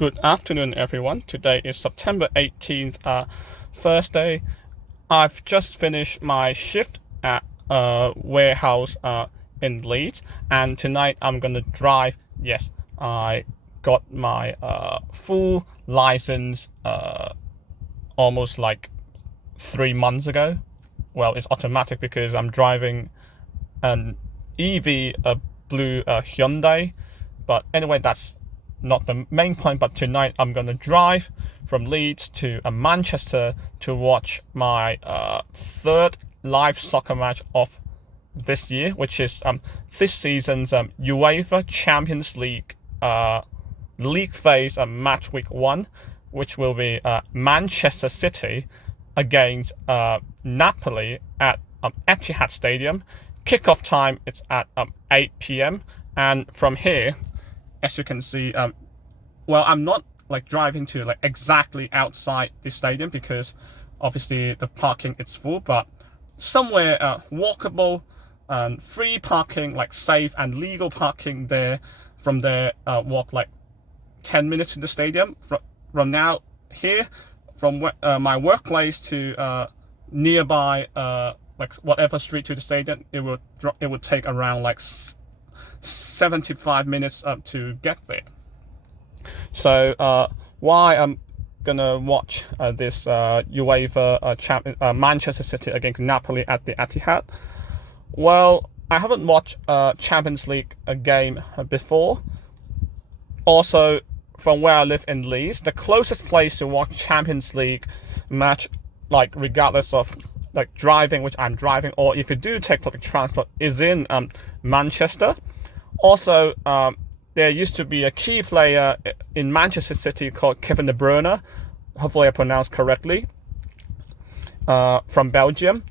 Good afternoon, everyone. Today is September 18th, Thursday. I've just finished my shift at a warehouse in Leeds, and tonight I'm gonna drive. Yes, I got my full license almost like 3 months ago. Well, it's automatic because I'm driving an EV, a blue Hyundai. But anyway, that's not the main point. But tonight I'm gonna drive from Leeds to Manchester to watch my third live soccer match of this year, which is this season's UEFA Champions League league phase Matchweek 1, which will be Manchester City against Napoli at Etihad Stadium. Kickoff time it's at 8 p.m. and from here, as you can see, well, I'm not like driving to like exactly outside the stadium because obviously the parking is full, but somewhere walkable and free parking, like safe and legal parking there. From there, walk like 10 minutes to the stadium. From now here, from my workplace to nearby like whatever street to the stadium, it would take around like 75 minutes to get there. So why I'm gonna watch this UEFA Manchester City against Napoli at the Etihad? Well, I haven't watched a Champions League game before. Also, from where I live in Leeds, the closest place to watch Champions League match, like regardless of like driving, which I'm driving, or if you do take public transport, is in Manchester. Also, there used to be a key player in Manchester City called Kevin De Bruyne, hopefully I pronounced correctly, from Belgium.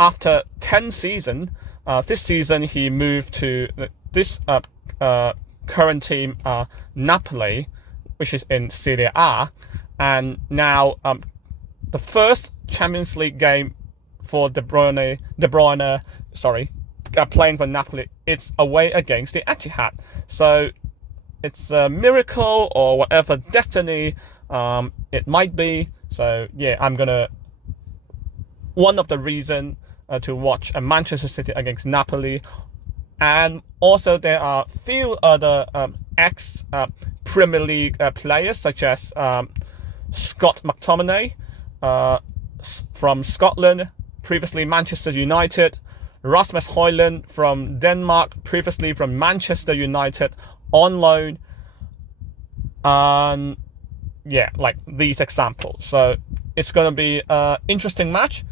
After 10 seasons, this season he moved to this current team, Napoli, which is in Serie A, and now the first Champions League game for De Bruyne, playing for Napoli, it's away against the Etihad. So it's a miracle or whatever destiny it might be. So yeah, one of the reasons to watch Manchester City against Napoli. And also there are few other ex-Premier League players, such as Scott McTominay from Scotland, previously Manchester United, Rasmus Haaland from Denmark, previously from Manchester United, on loan. And yeah, like these examples. So it's going to be an interesting match.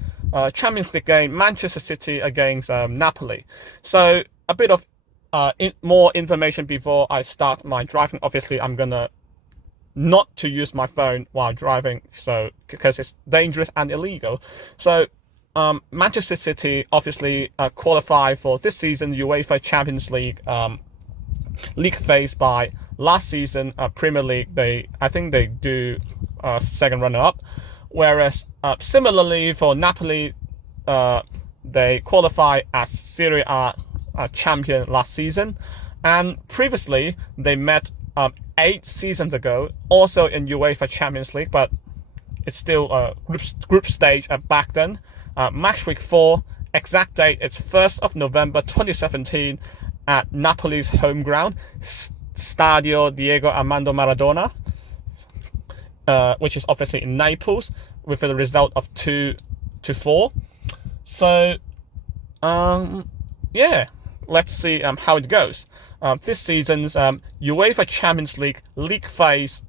Champions League game, Manchester City against Napoli. So a bit of more information before I start my driving. Obviously, I'm gonna not to use my phone while driving, so because it's dangerous and illegal. So Manchester City obviously qualified for this season UEFA Champions League league phase by last season Premier League. I think they do second runner up. Whereas similarly for Napoli, they qualify as Serie A champion last season, and previously they met 8 seasons ago, also in UEFA Champions League, but it's still a group stage back then. Matchweek 4, exact date it's 1st of November 2017 at Napoli's home ground, Stadio Diego Armando Maradona, which is obviously in Naples, with a result of 2-4. So yeah, let's see how it goes. This season's UEFA Champions League league phase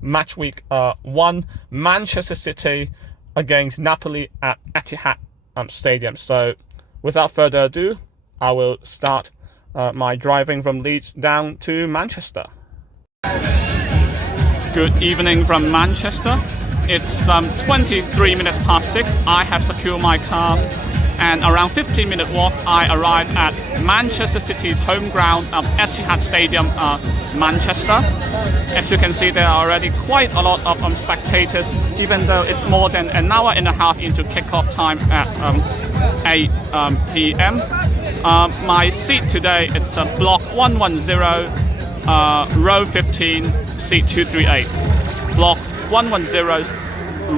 Matchweek 1, Manchester City against Napoli at Etihad Stadium. So without further ado, I will start my driving from Leeds down to Manchester. Good evening from Manchester. It's 23 minutes past 6. I have secured my car, and around 15-minute walk I arrived at Manchester City's home ground, Etihad Stadium, Manchester. As you can see, there are already quite a lot of spectators, even though it's more than an hour and a half into kickoff time at 8 p.m. My seat today, it's block 110, row 15, seat 238. Block 110,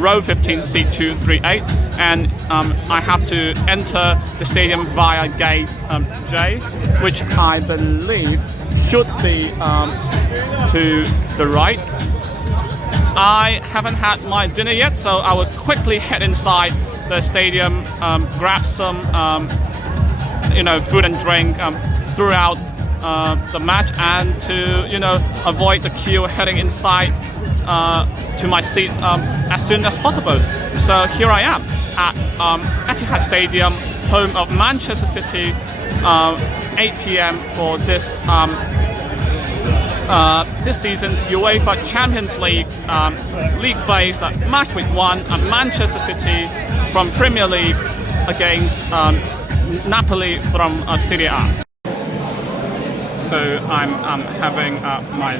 row 15, seat 238. And I have to enter the stadium via gate J, which I believe should be to the right. I haven't had my dinner yet, so I will quickly head inside the stadium, grab some food and drink throughout the match, and to avoid the queue heading inside to my seat as soon as possible. So here I am at Etihad Stadium, home of Manchester City, 8 p.m. for this this season's UEFA Champions League league phase, Matchweek 1 at Manchester City from Premier League against Napoli from Serie A. So I'm having my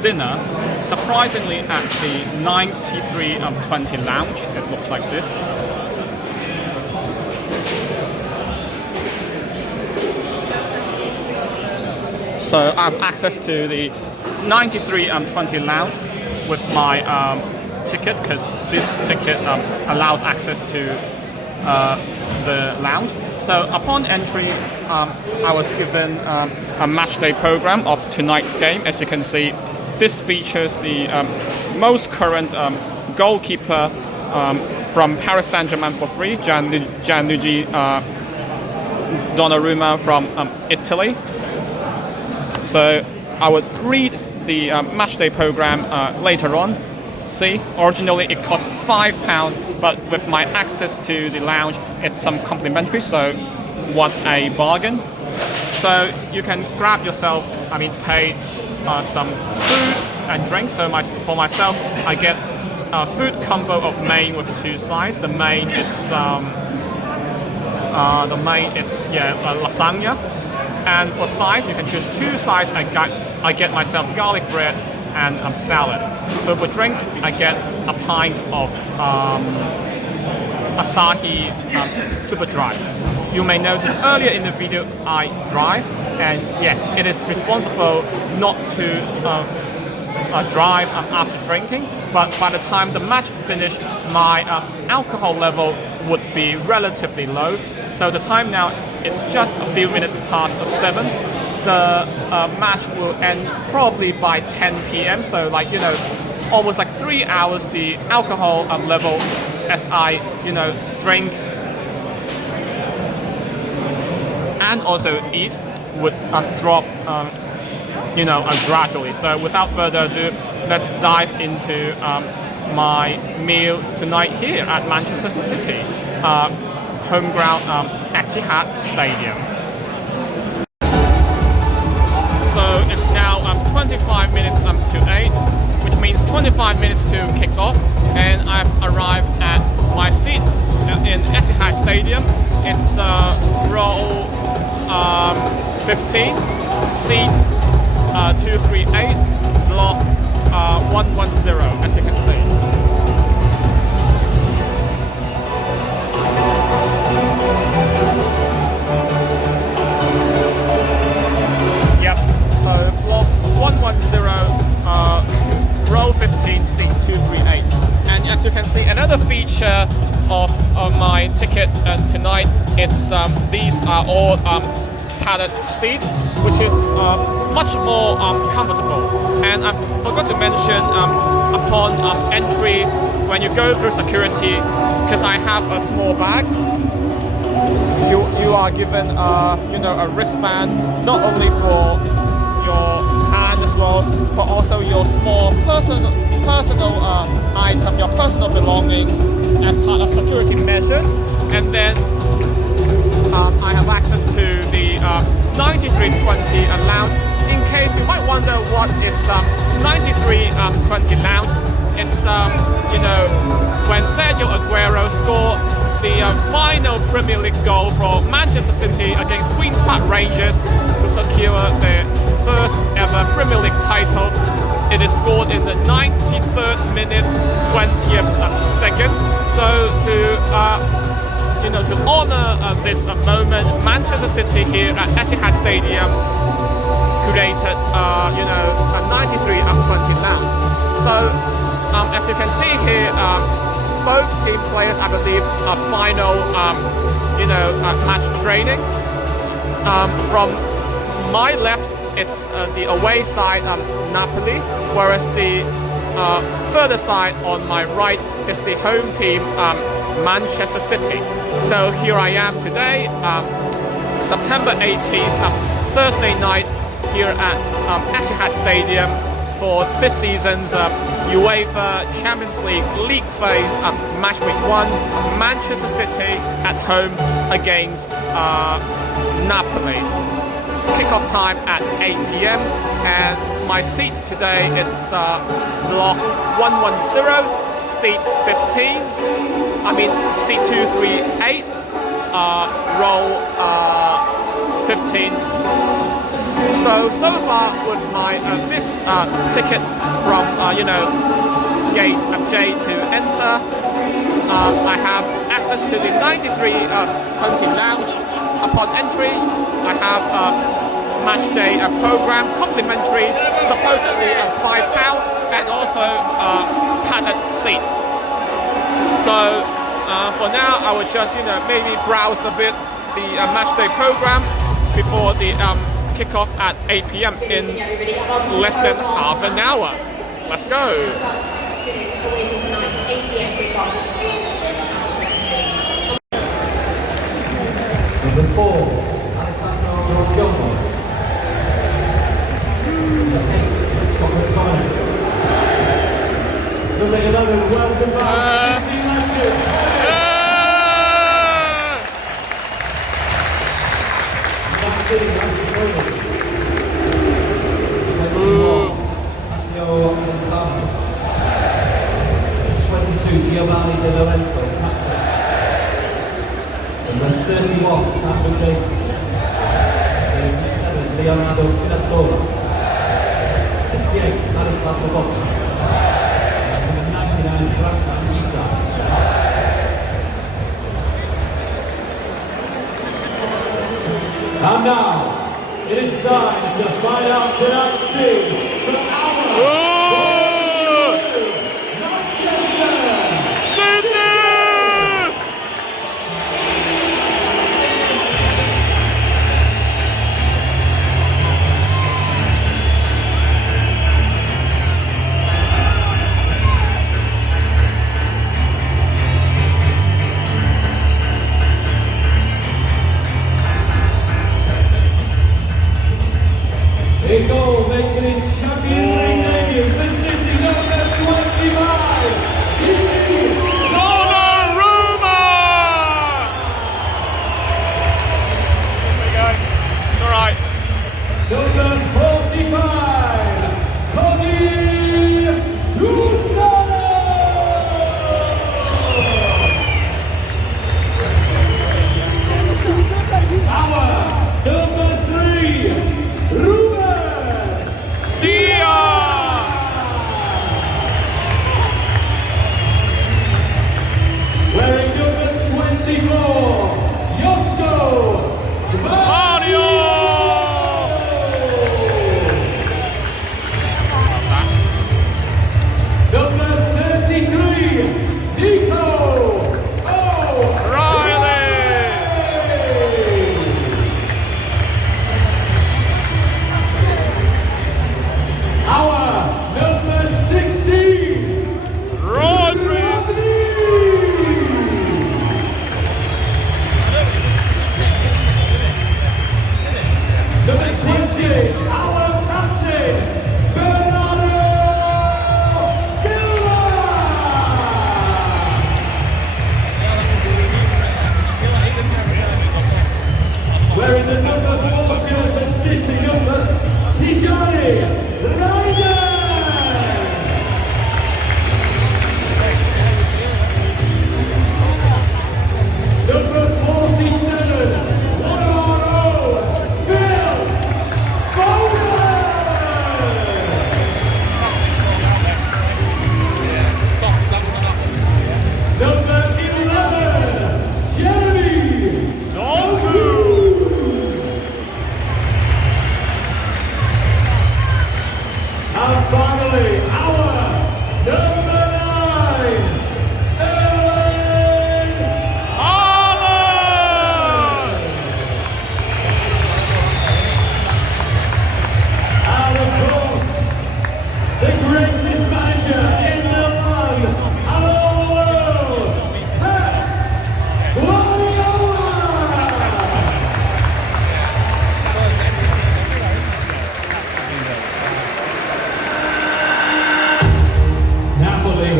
dinner, surprisingly at the 9320 lounge. It looks like this. So I have access to the 9320 lounge with my ticket, because this ticket allows access to the lounge. So upon entry, I was given a match day program of tonight's game. As you can see, this features the most current goalkeeper from Paris Saint-Germain for free, Gianluigi Donnarumma from Italy. So I would read the match day program later on. See, originally it cost £5, but with my access to the lounge, it's some complimentary, so what a bargain. So you can grab yourself, pay some food and drink. So for myself, I get a food combo of main with 2 sides. The main, it's lasagna. And for sides, you can choose 2 sides. I get myself garlic bread and a salad. So for drinks, I get a pint of Asahi Super Dry. You may notice earlier in the video I drive, and yes, it is responsible not to drive after drinking, but by the time the match finished, my alcohol level would be relatively low. So the time now, it's just a few minutes past 7. The match will end probably by 10 p.m. So almost 3 hours, the alcohol level as I drink and also eat would drop gradually. So without further ado, let's dive into my meal tonight here at Manchester City, home ground, Etihad Stadium. So it's now 25 minutes to 8, which means 25 minutes to kick off, and I've arrived at my seat in Etihad Stadium. It's row 15, seat 238, block 110, as you can see. Yep, so block 110, row 15, seat 238. And as you can see, another feature of my ticket tonight, it's these are all padded seats, which is much more comfortable. And I forgot to mention, upon entry, when you go through security, because I have a small bag, you are given a wristband, not only for your hand as well, but also your small personal item, your personal belonging, as part of security measures. And then I have access to the 9320 lounge. In case you might wonder what is 9320 lounge, it's when Sergio Aguero scored the final Premier League goal for Manchester City against Queen's Park Rangers to secure their first ever Premier League title. It is scored in the 93rd minute, 20th second. So to honour this moment, Manchester City here at Etihad Stadium created a 93 20 lounge. So as you can see here, both team players, I believe, are final, match training. From my left, it's the away side, Napoli, whereas the further side on my right is the home team, Manchester City. So here I am today, September 18th, Thursday night here at Etihad Stadium for this season's UEFA Champions League League Phase Matchweek 1, Manchester City at home against Napoli. Kickoff time at 8 p.m. and my seat today, it's block 110, seat 15. Seat 238, row 15. So far with my this ticket from gate J to enter, I have access to the 9320 lounge. Upon entry, I have match day program, complimentary, supposedly £5, and also padded seat. So for now, I would just maybe browse a bit the match day program before the kickoff at 8 p.m. in less than half an hour. Let's go. Number 4, Number 8, Scotland Time. Number 11, welcome back, City Legend. Mancity has his moment. 21, Matteo Montano. 22, Giovanni De Lorenzo, captain. Number 31, Sam David. 37, Leonardo Spinazzola. 68, Stanislav Lobotka. Number 99, Branka Isa. And now, it is time to find out tonight's team from our a goal making his Champions League debut for City, number 25, Jérémy. Donnarumma! There we go. It's alright. Number 45, Goalscorer. Our number 3, Dia!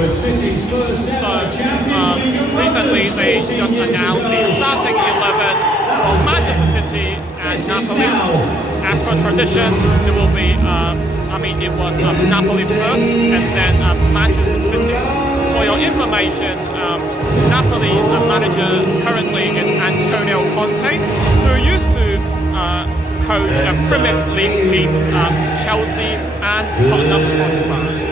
the City's first ever Champions League recently they just announced the starting 11 for Manchester City and Napoli. As per tradition, it will be, it was Napoli first and then Manchester City. For your information, Napoli's manager currently is Antonio Conte, who used to coach Premier League teams Chelsea and Tottenham Hotspur.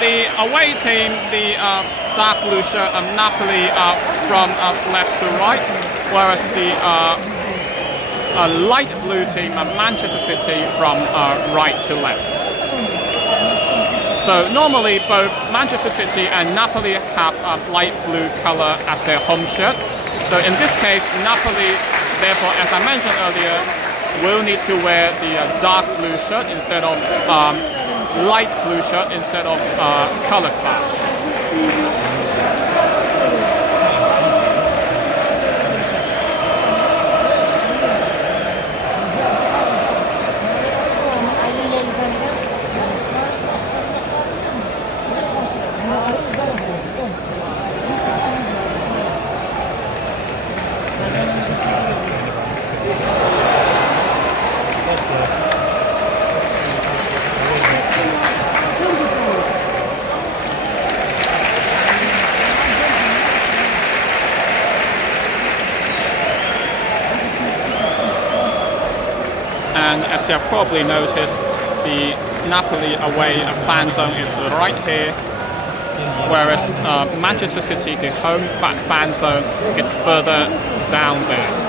The away team, the dark blue shirt of Napoli are from left to right, whereas the light blue team of Manchester City from right to left. So normally both Manchester City and Napoli have a light blue color as their home shirt. So in this case, Napoli, therefore, as I mentioned earlier, will need to wear the dark blue shirt instead of light blue shirt instead of color clash. And as you have probably noticed, the Napoli away fan zone is right here, whereas Manchester City, the home fan zone, is further down there.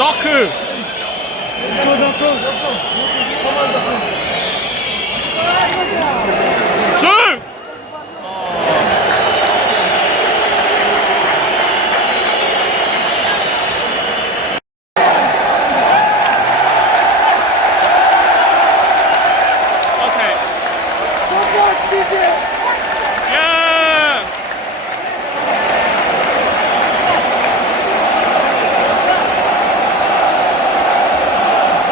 Doku. Shoot! Okay. Yeah!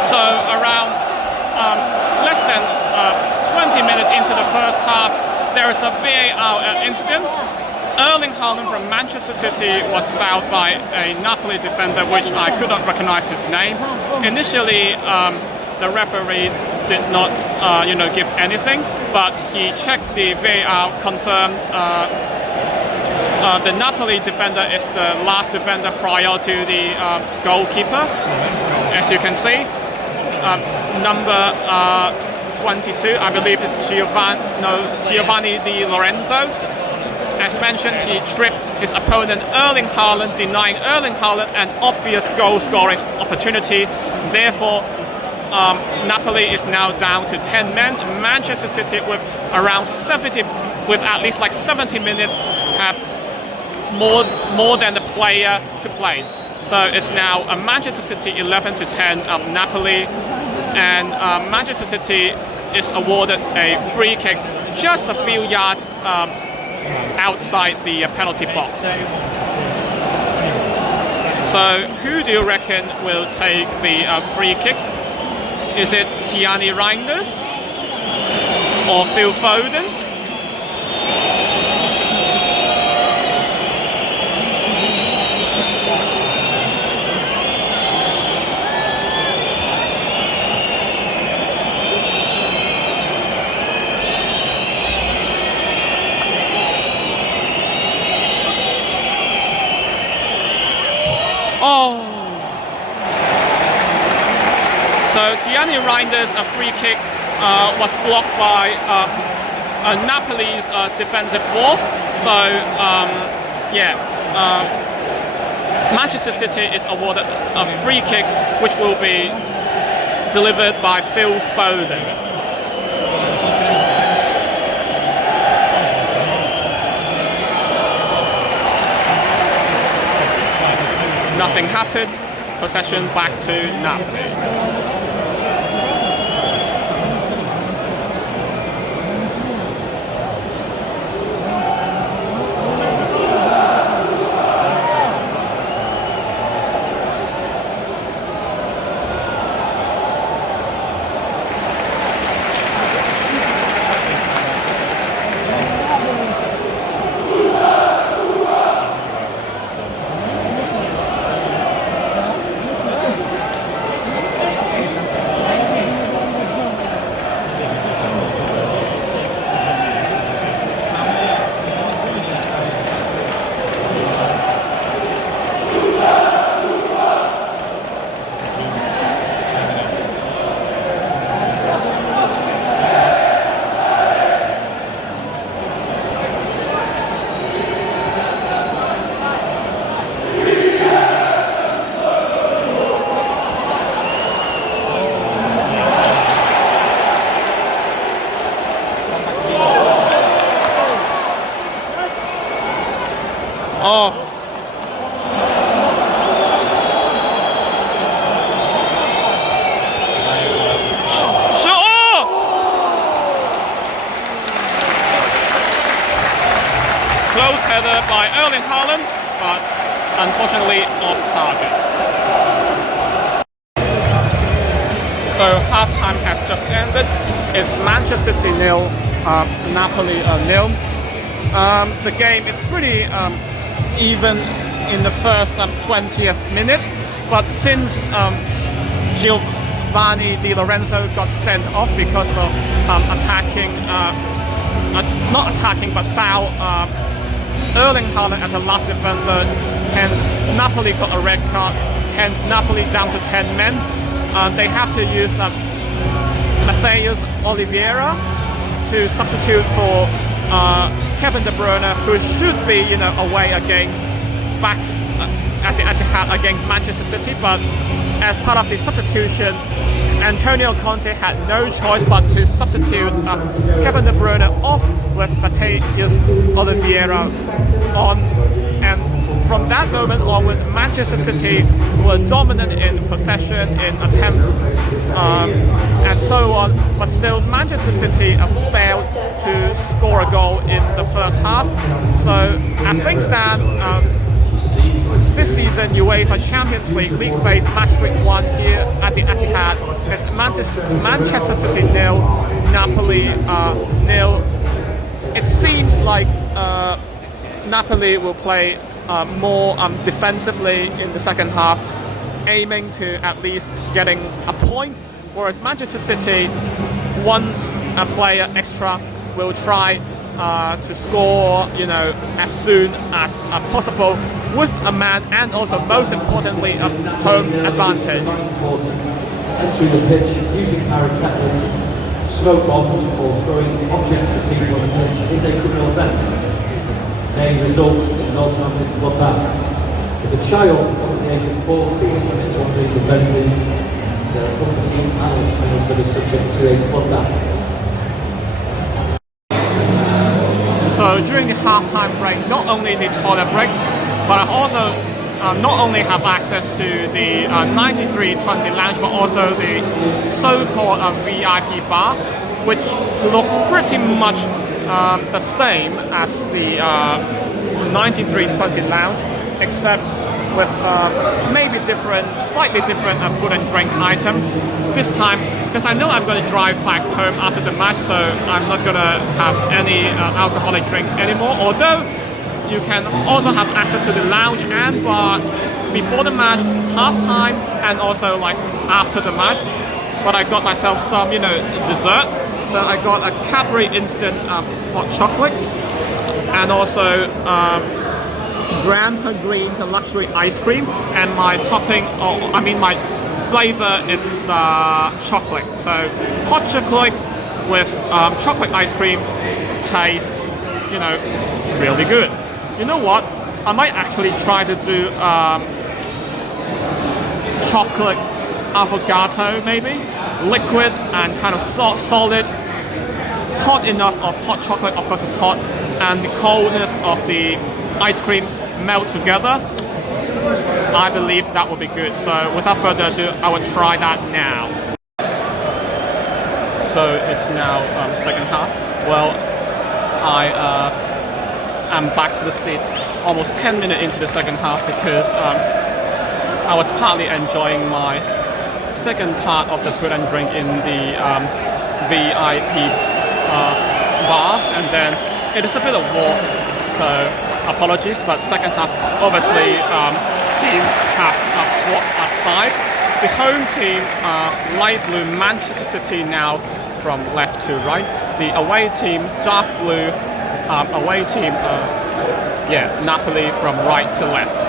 So around less than 20 minutes into the first half, there is a VAR incident. Erling Haaland from Manchester City was fouled by a Napoli defender, which I could not recognize his name. Initially, the referee did not, give anything, but he checked the VAR, confirmed the Napoli defender is the last defender prior to the goalkeeper. As you can see, number 22, I believe is Giovanni Di Lorenzo. As mentioned, he tripped his opponent Erling Haaland, denying Erling Haaland an obvious goal-scoring opportunity. Therefore, Napoli is now down to 10 men. Manchester City, with at least like 70 minutes, have more than the player to play. So it's now Manchester City 11-10 of Napoli, and Manchester City is awarded a free kick just a few yards outside the penalty box. So who do you reckon will take the free kick? Is it Tierney Reinders or Phil Foden? Oh! So Tierney Reinders' a free kick was blocked by Napoli's defensive wall. So Manchester City is awarded a free kick, which will be delivered by Phil Foden. Nothing happened. Possession back to Napoli. Oh. Close header by Erling Haaland, but unfortunately off target. So half-time has just ended. It's Manchester City 0, Napoli 0. The game, it's pretty even in the first 20th minute, but since Giovanni Di Lorenzo got sent off because of foul Erling Haaland as a last defender, hence Napoli got a red card, hence Napoli down to 10 men. They have to use Matheus Oliveira to substitute for Kevin De Bruyne, who should be away against at the Etihad against Manchester City, but as part of the substitution, Antonio Conte had no choice but to substitute Kevin De Bruyne off with Matheus Oliveira on, and from that moment onwards, Manchester City were dominant in possession, in attempt, and so on. But still, Manchester City failed to score a goal in the first half. So, as things stand, this season UEFA Champions League phase Matchweek 1 here at the Etihad. It's Manchester City 0, Napoli 0. It seems like Napoli will play more defensively in the second half, aiming to at least getting a point, whereas Manchester City, one player extra, will try to score, as soon as possible with a man, and also most importantly a home advantage. Entering the pitch using pyrotechnics, smoke bombs, or throwing objects at people on the pitch is a criminal offence. May result in an automatic bloodbath. If a child under the age of 14 commits one of these offences, their accompanying adults may also be subject to a bloodbath. So during the half-time break, not only the toilet break, but I also not only have access to the 9320 lounge, but also the so-called VIP bar, which looks pretty much the same as the 9320 lounge, except with maybe slightly different food and drink item. This time, because I know I'm going to drive back home after the match, so I'm not going to have any alcoholic drink anymore, although you can also have access to the lounge and bar before the match, half-time, and also like after the match. But I got myself some, dessert. So I got a Cadbury instant hot chocolate, and also Grandpa Green's luxury ice cream, and my topping, my flavor, it's chocolate. So hot chocolate with chocolate ice cream tastes, really good. You know what? I might actually try to do chocolate avocado, maybe liquid and kind of solid, hot enough of hot chocolate. Of course, it's hot, and the coldness of the ice cream melt together. I believe that would be good. So without further ado, I will try that now. So it's now second half. Well, I'm back to the seat almost 10 minutes into the second half because I was partly enjoying my second part of the food and drink in the VIP bar, and then it is a bit of walk, so apologies, but second half, obviously, teams have swapped aside. The home team, light blue, Manchester City now from left to right. The away team, dark blue, Napoli from right to left.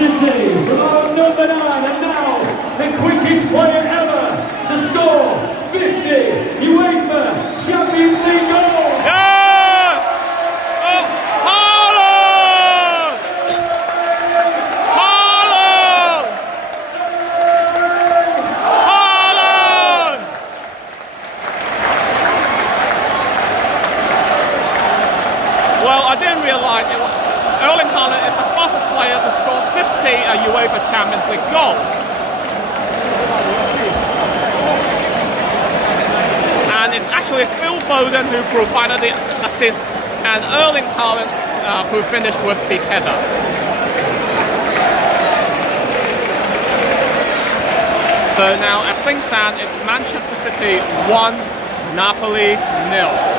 City from our number 9, and now the quickest player ever to score 50 UEFA Champions League goals. Yeah! Oh, Haaland! Haaland! Haaland! Well, I didn't realise it. Erling Haaland is the fastest player to score 50 UEFA Champions League goal. And it's actually Phil Foden who provided the assist, and Erling Haaland who finished with the header. So now, as things stand, it's Manchester City 1, Napoli 0.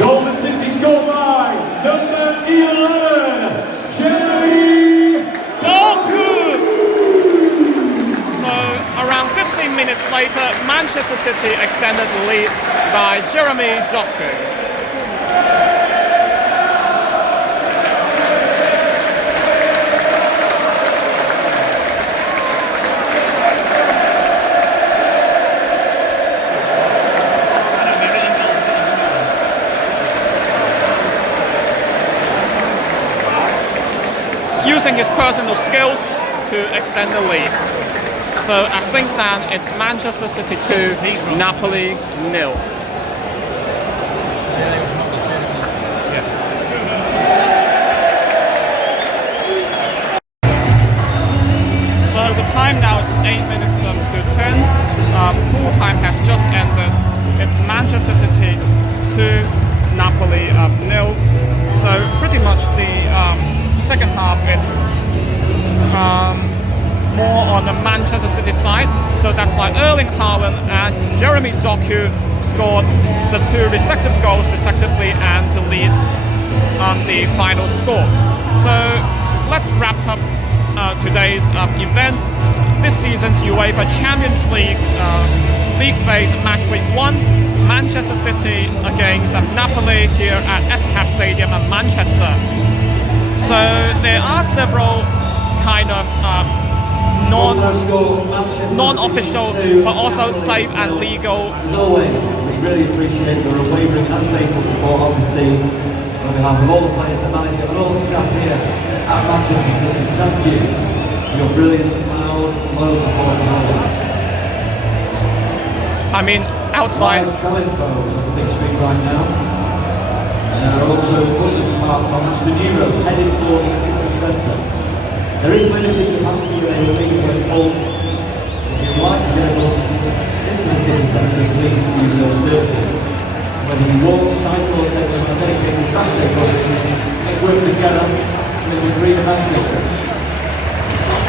Goal for City scored by number 11, Jérémy. Doku! So around 15 minutes later, Manchester City extended the lead by Jérémy Doku. Using his personal skills to extend the lead. So as things stand, it's Manchester City 2, Napoli 0. So the time now is 8 minutes to 10. Full time has just ended. It's Manchester City 2, Napoli 0. So pretty much the second half, it's more on the Manchester City side. So that's why Erling Haaland and Jérémy Doku scored the two respective goals respectively and to lead the final score. So let's wrap up today's event. This season's UEFA Champions League league phase Matchweek 1, Manchester City against Napoli here at Etihad Stadium in Manchester. So there are several kind of non-official but also safe and legal. As always, we really appreciate your unwavering and faithful support of the team. On behalf of all the players, the manager and all the staff here at Manchester City, thank you for your brilliant and loyal support as always. I mean, outside. Travelling photos on the big screen right now. There are also buses parked on Ashton Road, headed for the city centre. There is limited capacity available for both, so if you'd like to get a bus into the city centre, please use those services. Whether you walk, cycle or take one of the dedicated matchday buses, let's work together to make a green Manchester.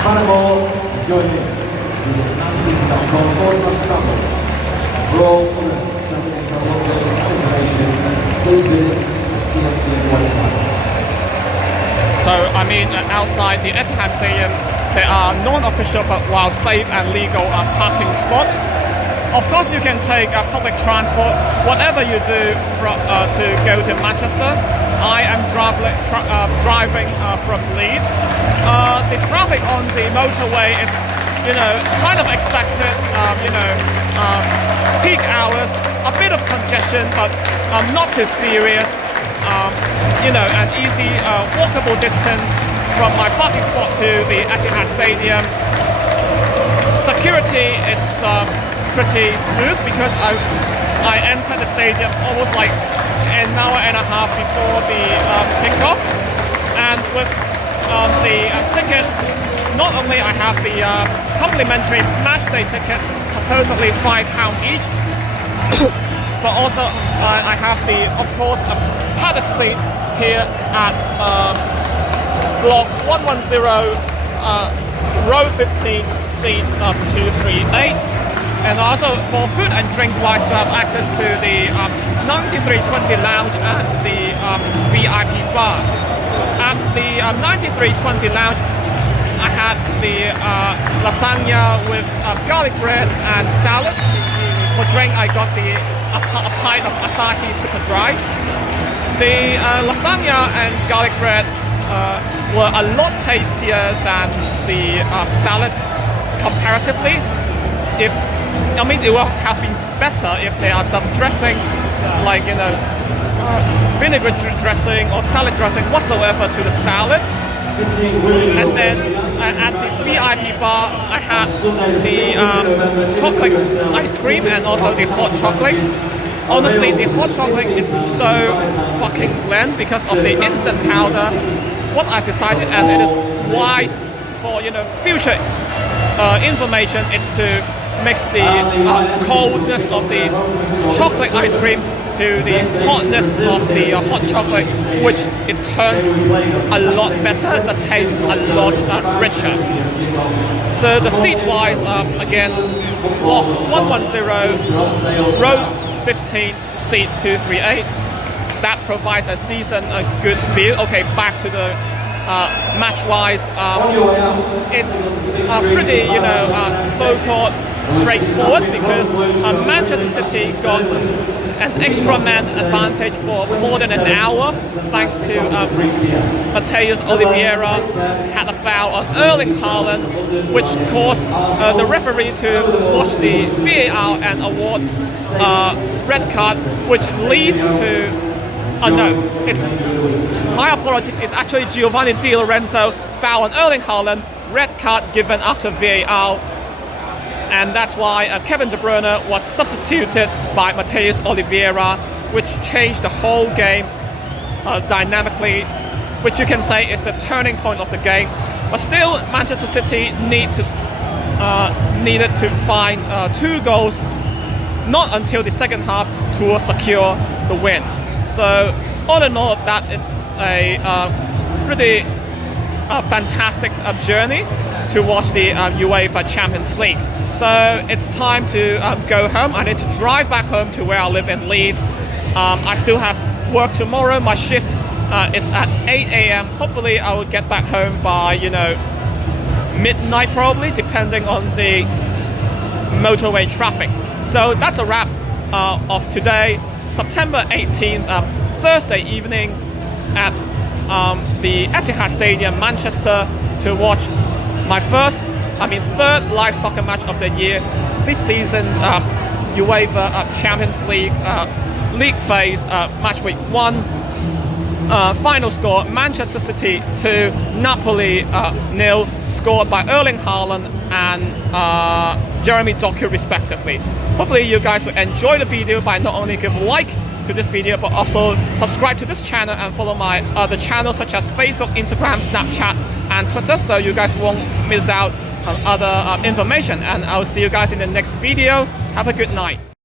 Panama join in. Visit mancity.com/travel. For all other travel updates and information, please visit TFG websites. So, I mean, outside the Etihad Stadium, there are non-official but while safe and legal parking spots. Of course, you can take public transport, whatever you do to go to Manchester. I am driving from Leeds. The traffic on the motorway is, kind of expected. Peak hours, a bit of congestion, but not too serious. An easy walkable distance from my parking spot to the Etihad Stadium. Security, it's pretty smooth because I entered the stadium almost like an hour and a half before the kickoff, and with the ticket, not only I have the complimentary matchday ticket, supposedly £5 each, but also I have the, of course, padded seat here at block 110, row 15, seat 238. And also for food and drink wise, to have access to the 9320 lounge and the VIP bar. At the 9320 lounge, I had the lasagna with garlic bread and salad. For drink, I got a pint of Asahi Super Dry. The lasagna and garlic bread were a lot tastier than the salad comparatively. It would have been better if there are some dressings like vinegar dressing or salad dressing whatsoever to the salad. And then at the VIP bar, I had the chocolate ice cream and also the hot chocolate. Honestly, the hot chocolate is so fucking bland because of the instant powder. What I've decided, and it is wise for future information, is to mix the coldness of the chocolate ice cream to the hotness of the hot chocolate, which it turns a lot better. The taste is a lot richer. So the seat-wise, again, block 110, row 15, seat 238. That provides a decent, good view. Okay, back to the match-wise. It's pretty, so-called straightforward because Manchester City got an extra man advantage for more than an hour thanks to Matheus Oliveira had a foul on Erling Haaland, which caused the referee to watch the VAR and award red card, which leads to my apologies, it's actually Giovanni Di Lorenzo foul on Erling Haaland, red card given after VAR. And that's why Kevin De Bruyne was substituted by Matheus Oliveira, which changed the whole game dynamically, which you can say is the turning point of the game. But still, Manchester City needed to find 2 goals, not until the second half, to secure the win. So all in all, that it's a pretty fantastic journey to watch the UEFA Champions League. So it's time to go home. I need to drive back home to where I live in Leeds. I still have work tomorrow. My shift it's at 8 a.m. Hopefully I will get back home by midnight probably, depending on the motorway traffic. So that's a wrap of today, September 18th, Thursday evening at the Etihad Stadium, Manchester, to watch my third live soccer match of the year. This season's UEFA Champions League league phase, Matchweek 1. Final score: Manchester City 2, Napoli 0, scored by Erling Haaland and Jérémy Doku respectively. Hopefully you guys will enjoy the video by not only give a like to this video but also subscribe to this channel and follow my other channels such as Facebook, Instagram, Snapchat and Twitter, so you guys won't miss out on other information. And I'll see you guys in the next video. Have a good night.